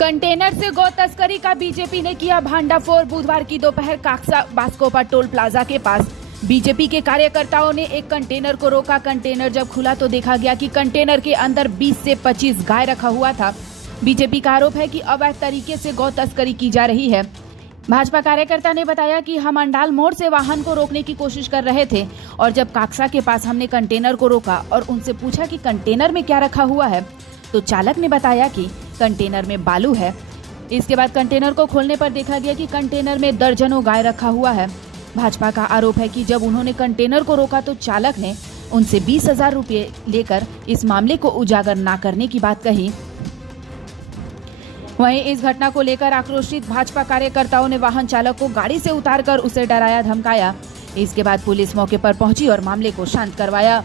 Container से गौ तस्करी का बीजेपी ने किया भांडाफोड़। बुधवार की दोपहर काक्सा बास्कोपा टोल प्लाजा के पास बीजेपी के कार्यकर्ताओं ने एक कंटेनर को रोका। कंटेनर जब खुला तो देखा गया कि कंटेनर के अंदर 20 से 25 गाय रखा हुआ था। बीजेपी का आरोप है कि अवैध तरीके से गौ तस्करी की जा रही है। भाजपा कार्यकर्ता ने बताया कि हम अंडाल मोड़ से वाहन को रोकने की कोशिश कर रहे थे और जब काक्सा के पास हमने कंटेनर को रोका और उनसे पूछा कि कंटेनर में क्या रखा हुआ है, तो चालक ने बताया कि कंटेनर में बालू है। इसके बाद कंटेनर को खोलने पर देखा गया कि कंटेनर में दर्जनों गाय रखा हुआ है। भाजपा का आरोप है कि जब उन्होंने कंटेनर को रोका तो चालक ने उनसे 20,000 रुपये लेकर इस मामले को उजागर न करने की बात कही। वहीं इस घटना को लेकर आक्रोशित भाजपा कार्यकर्ताओं ने वाहन चालक को गाड़ी से उतारकर उसे डराया धमकाया। इसके बाद पुलिस मौके पर पहुंची और मामले को शांत करवाया।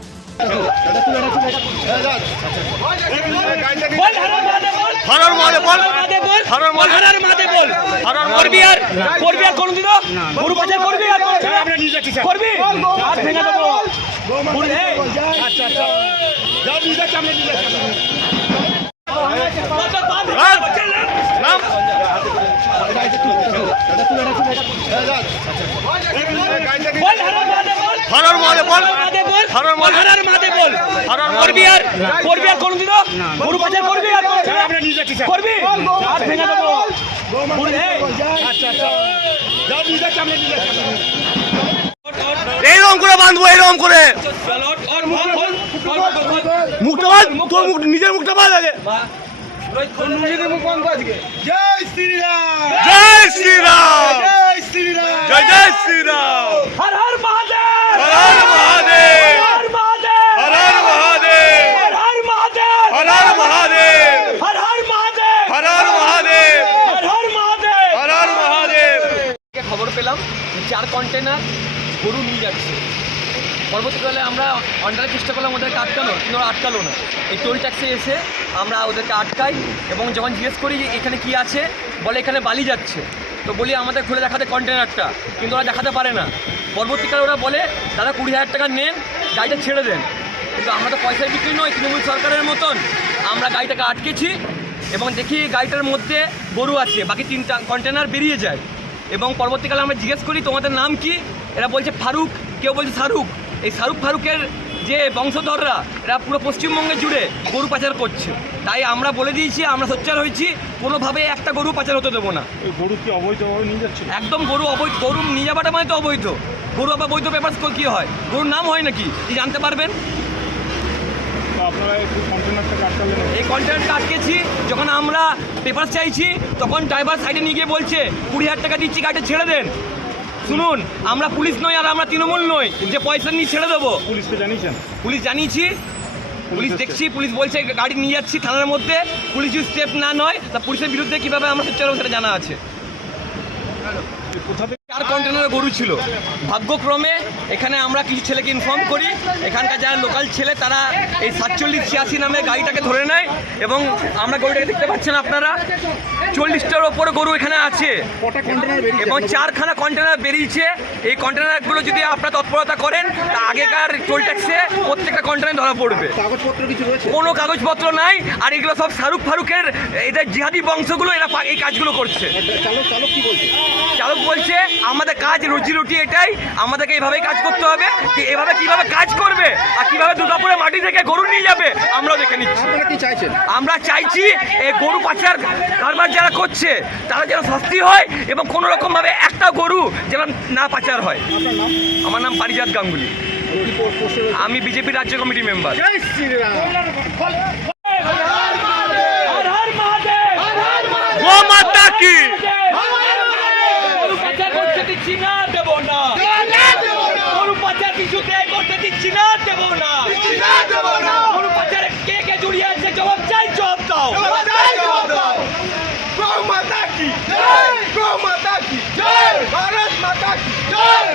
এইরকম করে বাঁধবো, এইরকম করে মুখটা বাঁধ, তোর মুখ নিজের মুখটা বাঁধ আগে। জয় শ্রীরাম, জয় শ্রীরাম, জয় শ্রীরাম, জয় জয় শ্রীরাম। হর হর মহাদেব, হর হর মহাদেব, হর মহাদেব, হর হর মহাদেব, হর হর মহাদেব, হর হর মহাদেব, হর হর মহাদেব, হর হর মহাদেব, হর হর মহাদেব, হর হর মহাদেব। খবর পেলাম 4 কন্টেনার গরু নিয়ে যাচ্ছে। পরবর্তীকালে আমরা অন্ডারের চেষ্টা করলাম ওদেরকে আটকানো, কিন্তু ওরা আটকালো না। এই টোল ট্যাক্সে এসে আমরা ওদেরকে আটকাই এবং যখন জিজ্ঞেস করি যে এখানে কি আছে, বলে এখানে বালি যাচ্ছে। তো বলি আমাদের খুলে দেখাতে কন্টেনারটা, কিন্তু ওরা দেখাতে পারে না। পরবর্তীকালে ওরা বলে দাদা 20,000 টাকা নেন, গাড়িটা ছেড়ে দেন। কিন্তু আমরা তো পয়সায় বিক্রি নয়, তৃণমূল সরকারের মতন। আমরা গাড়িটাকে আটকেছি এবং দেখি গাড়িটার মধ্যে গরু আছে, বাকি 3টা কন্টেনার বেরিয়ে যায়। এবং পরবর্তীকালে আমরা জিজ্ঞেস করি তোমাদের নাম কি, এরা বলছে ফারুক, কেউ বলছে শাহরুখ। এই শাহরুখ ফারুকের যে বংশধররা এরা পুরো পশ্চিমবঙ্গে জুড়ে গরু পাচার করছে। তাই আমরা বলে দিয়েছি, আমরা সোচ্চার হয়েছি, কোনোভাবে একটা গরু পাচার হতে দেবো না। গরু কি অবৈধভাবে নিয়ে যাচ্ছে? একদম গরু অবৈধ, গরু নিয়ে যাওয়াটা মানে তো অবৈধ। গরু আবার বৈধ পেপারস কী হয়, গরুর নাম হয় নাকি, কি জানতে পারবেন। এই কন্টেনারটা আটকেছি, যখন আমরা পেপার চাইছি তখন ড্রাইভার সাইডে নিয়ে গিয়ে বলছে 20,000 টাকা দিচ্ছি, গাড়িটা ছেড়ে দেন। শুনুন, আমরা পুলিশ নই আর আমরা তৃণমূল নই যে পয়সা নিয়ে ছেড়ে দেবো। পুলিশকে জানিয়েছেন? পুলিশ জানিয়েছি, পুলিশ দেখছি, পুলিশ বলছে গাড়ি নিয়ে যাচ্ছি থানার মধ্যে। পুলিশ যদি স্টেপ না নয় তা পুলিশের বিরুদ্ধে কীভাবে আমরা সোচ্চার হবো সেটা জানা আছে। 4 কন্টেনার গরু ছিল। ভাগ্যক্রমে এখানে আমরা কিছু ছেলেকে ইনফর্ম করি, এখানকার যারা লোকাল ছেলে তারা এই 4786 নামে গাড়িটাকে ধরে নেয় এবং আমরা গরুটাকে দেখতে পাচ্ছেন আপনারা, 40টার ওপরে গরু এখানে আছে এবং 4খানা কন্টেনার বেরিয়েছে। এই কন্টেনারগুলো যদি আপনারা তৎপরতা করেন তা আগেকার টোল ট্যাক্সে প্রত্যেকটা কন্টেনার ধরা পড়বে। কোনো কাগজপত্র নাই, আর এগুলো সব শাহরুখ ফারুকের এদের জিহাদি বংশগুলো এরা এই কাজগুলো করছে। চালক বলছে আমাদের কাজ রুজি রুটি এটাই, আমাদেরকে এইভাবেই কাজ করতে হবে। এভাবে কিভাবে কাজ করবে আর কিভাবে দুর্গাপুরে মাটি থেকে গরু নিয়ে যাবে আমরাও দেখে নিচ্ছি। আমরা চাইছি এই গরু পাচার কারবার যারা করছে তারা যেন শাস্তি হয় এবং কোনো রকমভাবে একটা গরু যেন না পাচার হয়। আমার নাম পারিজাত গাঙ্গুলি, আমি বিজেপি রাজ্য কমিটি মেম্বার। দিচ্ছি না, দেবো না, গরু পাচার কিছুতে করতে দিচ্ছি না, দেবো না। গরু পাচারে কে কে জড়িয়ে আছে জবাব চাই, জবাব দাও। গৌ মাতা কি জয়, গৌ মাতা কি জয়, ভারত মাতা কি জয়।